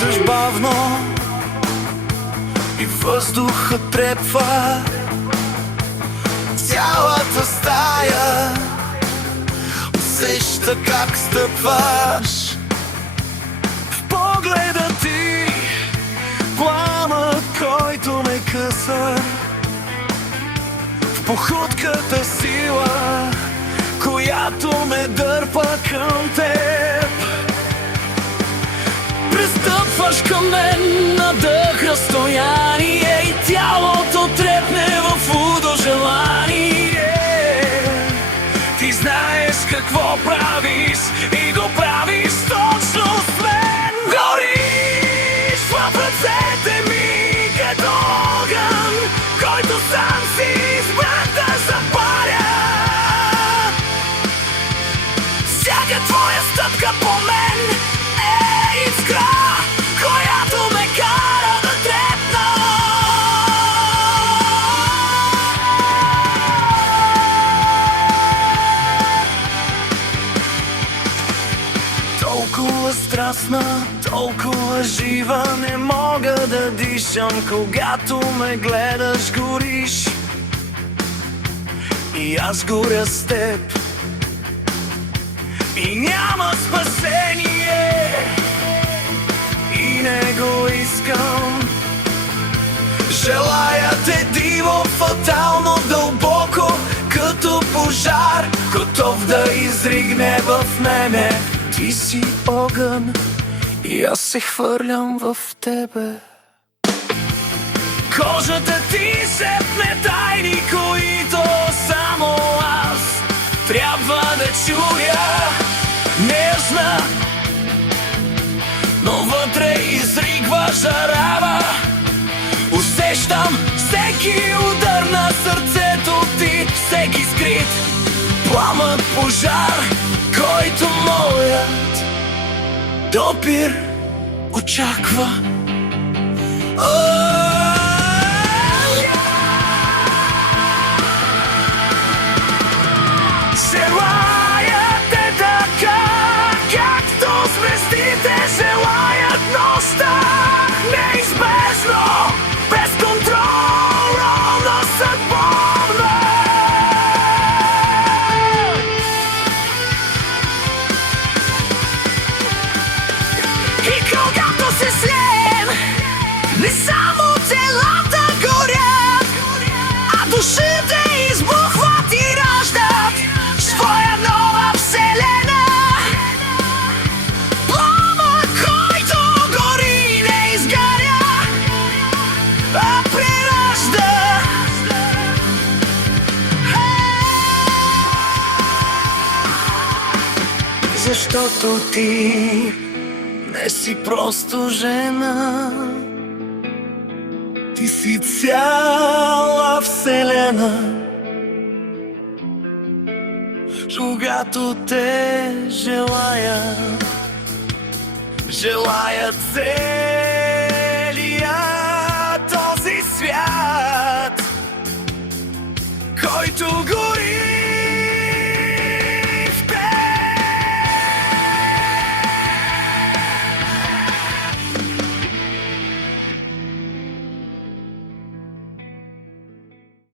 Влизаш бавно и въздухът трепва. Цялата стая усеща как стъпваш. В погледа ти пламък, който ме къса. В походката сила, която ме дърпа към теб. Пристъпваш към мен на дъх разстояние и тялото трепне в лудо желание. Ти знаеш какво правиш и го правиш точно с мен. Гориш в ръцете ми като огън, който сам си избрах да запаря. Всяка твоя стъпка по мен е искра, която ме кара да трепна. Толкова страстна, толкова жива, не мога да дишам, когато ме гледаш, гориш. И аз горя с теб и няма спасение, и не го искам. Желая те диво, фатално, дълбоко, като пожар, готов да изригне в мене. Ти си огън и аз се хвърлям в тебе. Кожата ти шепне тайни, които само аз трябва да чуя. Нежна, но вътре изригва жарава. Усещам всеки удар на сърцето ти, всеки скрит пламък, пожар, който моят допир очаква. Желая те така, както звездите желаят нощта. Неизбежно, безконтролно, но съдбовно. И когато се слеем, не само телата горят, а душите избухват и раждат своя нова вселена. Пламък, който гори, не изгаря, а преражда. Защото ти не си просто жена, ти си цяла вселена. Когато те желая целия този свят, който го